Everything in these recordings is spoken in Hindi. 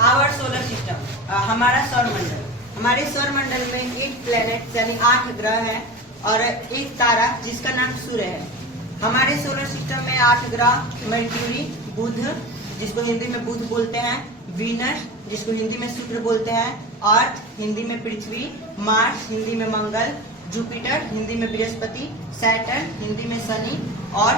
आवर सोलर सिस्टम, हमारा सौर मंडल। हमारे सौर मंडल में 8 प्लैनेट यानी 8 ग्रह है और एक तारा जिसका नाम सूर्य है। हमारे सोलर सिस्टम में 8 ग्रह मर्क्यूरी, बुध जिसको हिंदी में बुध बोलते हैं, वीनस जिसको हिंदी में शुक्र बोलते हैं, अर्थ हिंदी में पृथ्वी, मार्स हिंदी में मंगल, जुपिटर हिंदी में बृहस्पति, सैटर्न हिंदी में शनि और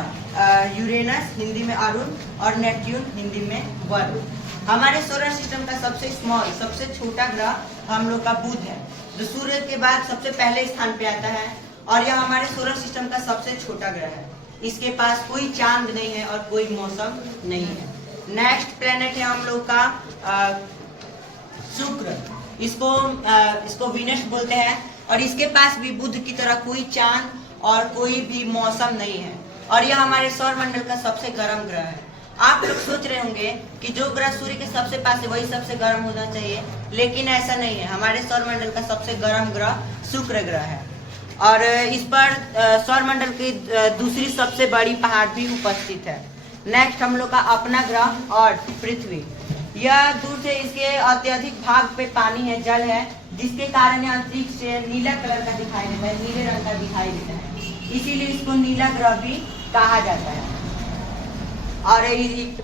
यूरेनस हिंदी में अरुण और नेपट्यून हिंदी में वरुण। हमारे सोलर सिस्टम का सबसे स्मॉल, सबसे छोटा ग्रह हम लोग का बुध है, जो सूर्य के बाद सबसे पहले स्थान पे आता है और यह हमारे सोलर सिस्टम का सबसे छोटा ग्रह है। इसके पास कोई चांद नहीं है और कोई मौसम नहीं है। नेक्स्ट प्लेनेट है हम लोग का शुक्र, इसको वीनस बोलते हैं और इसके पास भी बुध की तरह कोई चांद और कोई भी मौसम नहीं है और यह हमारे सौर मंडल का सबसे गर्म ग्रह है। आप लोग सोच रहे होंगे कि जो ग्रह सूर्य के सबसे पास है वही सबसे गर्म होना चाहिए, लेकिन ऐसा नहीं है। हमारे सौर मंडल का सबसे गर्म ग्रह शुक्र ग्रह है और इस पर सौर मंडल की दूसरी सबसे बड़ी पहाड़ भी उपस्थित है। नेक्स्ट हम लोग का अपना ग्रह अर्थ, पृथ्वी। यह दूर से इसके अत्यधिक भाग पे पानी है, जल है, जिसके कारण यह अंतरिक्ष से नीला कलर का दिखाई देता है, नीले रंग का दिखाई देता है, इसीलिए इसको नीला ग्रह भी कहा जाता है। और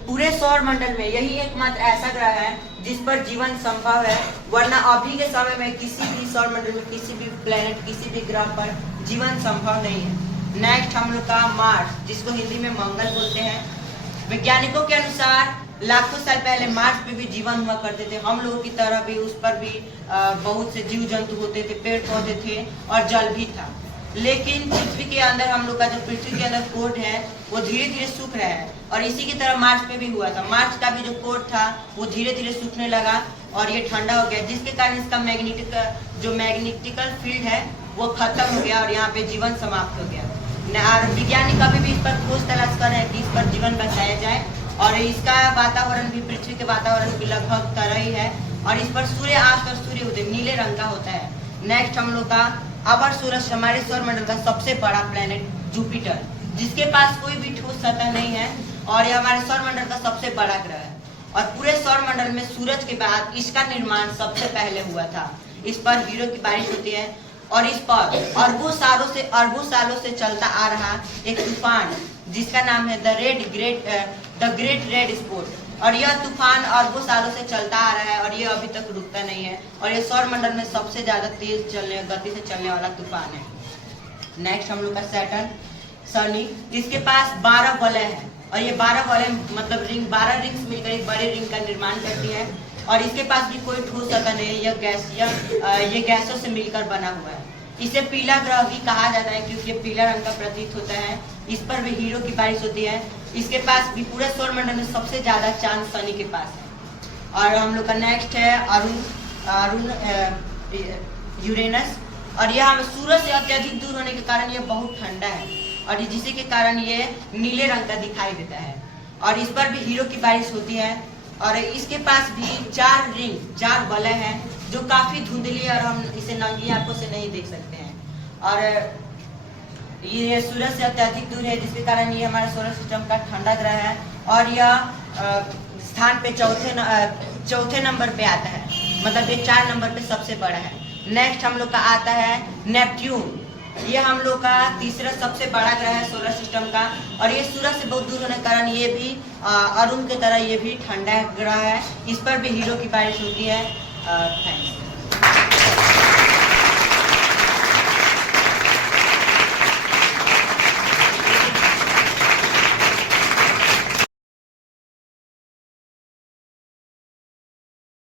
पूरे सौर मंडल में यही एकमात्र ऐसा ग्रह है जिस पर जीवन संभव है, वरना अभी के समय में किसी भी सौर मंडल में किसी भी प्लेनेट, किसी भी ग्रह पर जीवन संभव नहीं है। नेक्स्ट हम लोग का मार्स, जिसको हिंदी में मंगल बोलते हैं। वैज्ञानिकों के अनुसार लाखों साल पहले मार्स पे भी जीवन हुआ करते थे, हम लोगों की तरह भी उस पर भी बहुत से जीव जंतु होते थे, पेड़ पौधे थे और जल भी था। लेकिन पृथ्वी के अंदर हम लोग का जो पृथ्वी के अंदर कोर है वो धीरे धीरे सूख रहा है और इसी की तरह मार्स पे भी हुआ था। मार्स का भी जो कोर था वो धीरे धीरे सूखने लगा और ये ठंडा हो गया, जिसके कारण इसका मैग्नेटिकल फील्ड है वो खत्म हो गया और यहाँ पे जीवन समाप्त हो गया। और वैज्ञानिक अभी भी इस पर खोज तलाश कर रहे हैं कि इस पर जीवन बचाया जाए और इसका वातावरण भी पृथ्वी के वातावरण की लगभग तरह ही है और इस पर सूर्य आकर सूर्य उदय नीले रंग का होता है। नेक्स्ट हम लोग का अवर सूरज, हमारे सौर मंडल का सबसे बड़ा प्लेनेट जुपिटर, जिसके पास कोई भी ठोस सतह नहीं है और यह हमारे सौर मंडल का सबसे बड़ा ग्रह है और पूरे सौर मंडल में सूरज के बाद इसका निर्माण सबसे पहले हुआ था। इस पर हीरो की बारिश होती है और इस पर अरबों सालों से चलता आ रहा एक तूफान जिसका नाम है द ग्रेट रेड स्पॉट और यह तूफान अरबों सालों से चलता आ रहा है और यह अभी तक रुकता नहीं है और यह सौर मंडल में सबसे ज्यादा तेज गति से चलने वाला तूफान है। नेक्स्ट हम लोग का सैटर्न, शनि, इसके पास 12 वलय है और ये 12 वलय मतलब 12 रिंग्स मिलकर एक बड़े रिंग का निर्माण करती है और इसके पास भी कोई ठोस सतह नहीं है, ये गैसों से मिलकर बना हुआ है। इसे पीला ग्रह भी कहा जाता है क्योंकि ये पीला रंग का प्रतीत होता है। इस पर भी हीरो की बारिश होती है। इसके पास भी पूरे सौर मंडल में सबसे ज्यादा चांद शनि के पास है। और हम लोग का नेक्स्ट है अरुण यूरेनस और यह हमें सूरज से अत्यधिक दूर होने के कारण यह बहुत ठंडा है और जिसके के कारण ये नीले रंग का दिखाई देता है और इस पर भी हीरो की बारिश होती है और इसके पास भी 4 वलय है जो काफी धुंधली है और हम इसे नंगी आंखों से नहीं देख सकते हैं और ये सूरज से अत्यधिक दूर है, जिसके कारण ये हमारे सोलर सिस्टम का ठंडा ग्रह है और यह स्थान पे चौथे नंबर पे आता है, मतलब ये 4 नंबर पे सबसे बड़ा है। नेक्स्ट हम लोग का आता है नेपट्यून, ये हम लोग का तीसरा सबसे बड़ा ग्रह है सोलर सिस्टम का और ये सूरज से बहुत दूर होने के कारण ये भी अरुण की तरह ये भी ठंडा ग्रह है। इस पर भी हीरो की बारिश होती है। थैंक्स।